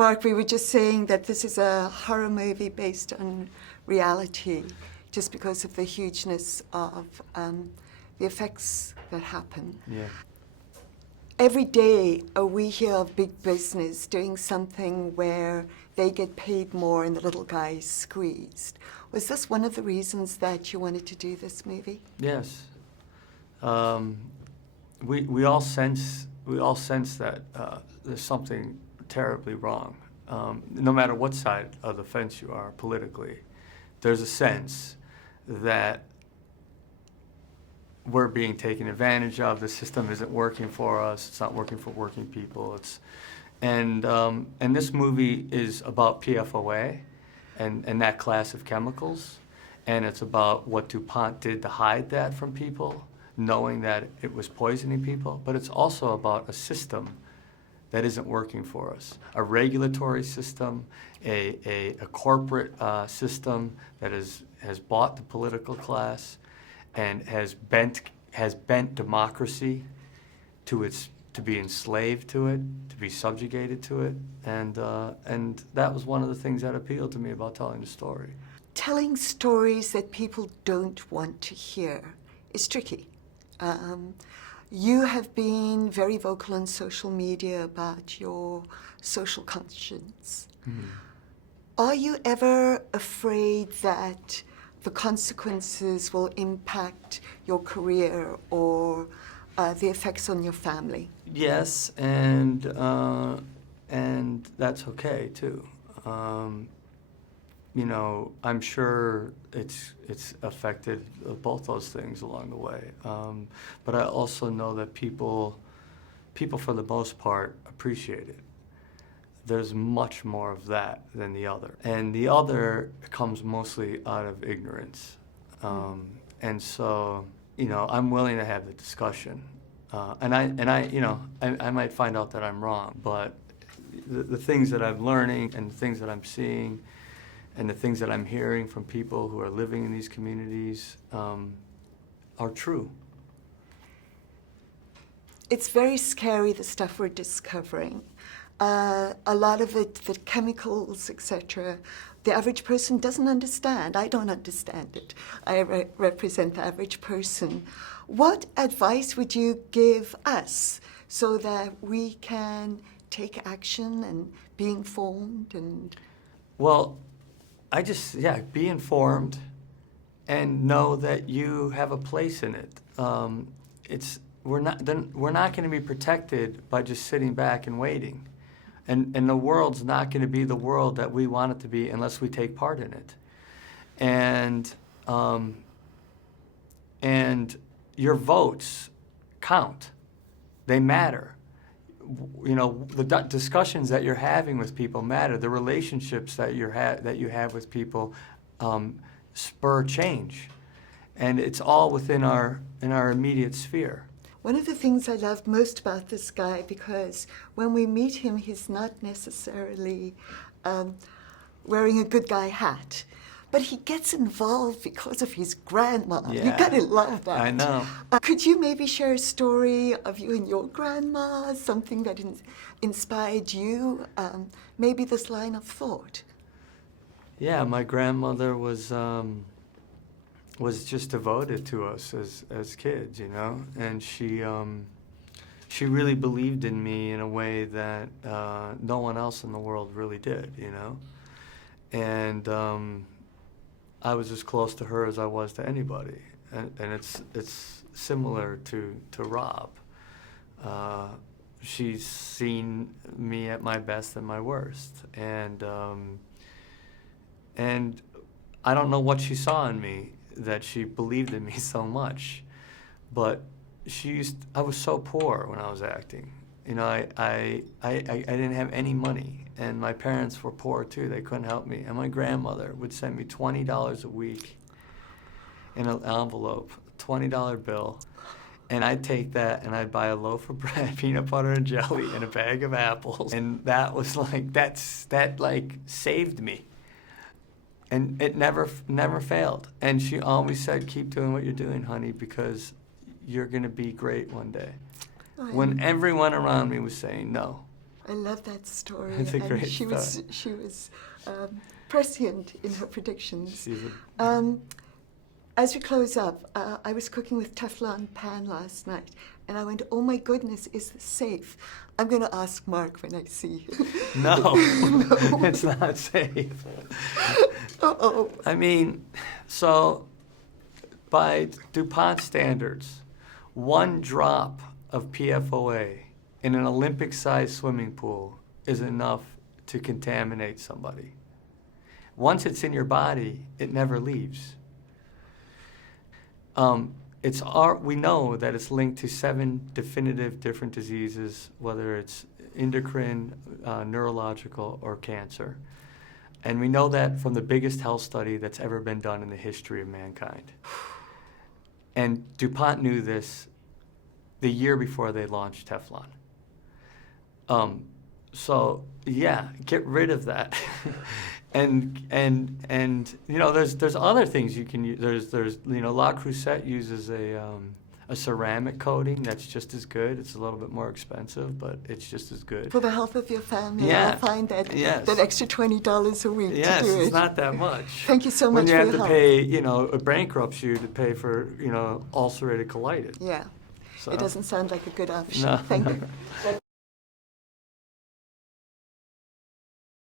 Mark, we were just saying that this is a horror movie based on reality, just because of the hugeness of the effects that happen. Yeah. Every day we hear of big business doing something where they get paid more and the little guy is squeezed. Was this one of the reasons that you wanted to do this movie? Yes. We all sense that there's something terribly wrong. No matter what side of the fence you are politically, there's a sense that we're being taken advantage of. The system isn't working for us. It's not working for working people. And this movie is about PFOA and that class of chemicals, and it's about what DuPont did to hide that from people, knowing that it was poisoning people. But it's also about a system that isn't working for us, a regulatory system, a corporate system that has bought the political class and has bent democracy to be enslaved to it, to be subjugated to it, and that was one of the things that appealed to me about telling the story. Telling stories that people don't want to hear is tricky. You have been very vocal on social media about your social conscience. Mm-hmm. Are you ever afraid that the consequences will impact your career or the effects on your family? Yes, and that's okay too. I'm sure it's affected both those things along the way. But I also know that people for the most part appreciate it. There's much more of that than the other. And the other comes mostly out of ignorance. And so, I'm willing to have the discussion. And I might find out that I'm wrong, but the things that I'm learning and the things that I'm seeing and the things that I'm hearing from people who are living in these communities are true. It's very scary, the stuff we're discovering. A lot of it, the chemicals, etc., the average person doesn't understand. I don't understand it. I represent the average person. What advice would you give us so that we can take action and be informed? Well, be informed and know that you have a place in it. We're not going to be protected by just sitting back and waiting. And the world's not going to be the world that we want it to be unless we take part in it. And your votes count. They matter. The discussions that you're having with people matter. The relationships that you have with people spur change. And it's all within our immediate sphere. One of the things I love most about this guy, because when we meet him, he's not necessarily wearing a good guy hat, but he gets involved because of his grandma. Yeah. You gotta love that. I know. Could you maybe share a story of you and your grandma, something that inspired you? Maybe this line of thought. Yeah, my grandmother was just devoted to us as kids, and she really believed in me in a way that no one else in the world really did, and I was as close to her as I was to anybody, and it's similar to Rob. She's seen me at my best and my worst, and I don't know what she saw in me that she believed in me so much, but I was so poor when I was acting. I didn't have any money, and my parents were poor too. They couldn't help me, and my grandmother would send me $20 a week in an envelope, a $20 bill, and I'd take that and I'd buy a loaf of bread, peanut butter and jelly, and a bag of apples, and that was that saved me. And it never failed. And she always said, keep doing what you're doing, honey, because you're going to be great one day. When everyone around me was saying no. I love that story. It's a and great she story. she was prescient in her predictions. She's a, As we close up, I was cooking with Teflon pan last night, and I went, "Oh my goodness, is this safe?" I'm going to ask Mark when I see you. no, No. it's not safe. Uh-oh. I mean, so by DuPont standards, 1 drop of PFOA in an Olympic-sized swimming pool is enough to contaminate somebody. Once it's in your body, it never leaves. We know that it's linked to 7 definitive different diseases, whether it's endocrine, neurological, or cancer. And we know that from the biggest health study that's ever been done in the history of mankind. And DuPont knew this the year before they launched Teflon. So yeah, get rid of that. and you know, there's other things you can use. There's you know, La Crusette uses a ceramic coating that's just as good. It's a little bit more expensive, but it's just as good. For the health of your family, Yeah. I'll find that Yes. that extra $20 a week Yes, to do it. it's not that much. Thank you so much when you for have your to help. pay, you know, it bankrupts you to pay for, you know, ulcerative colitis. Yeah, So, it doesn't sound like a good option. No. Thank you.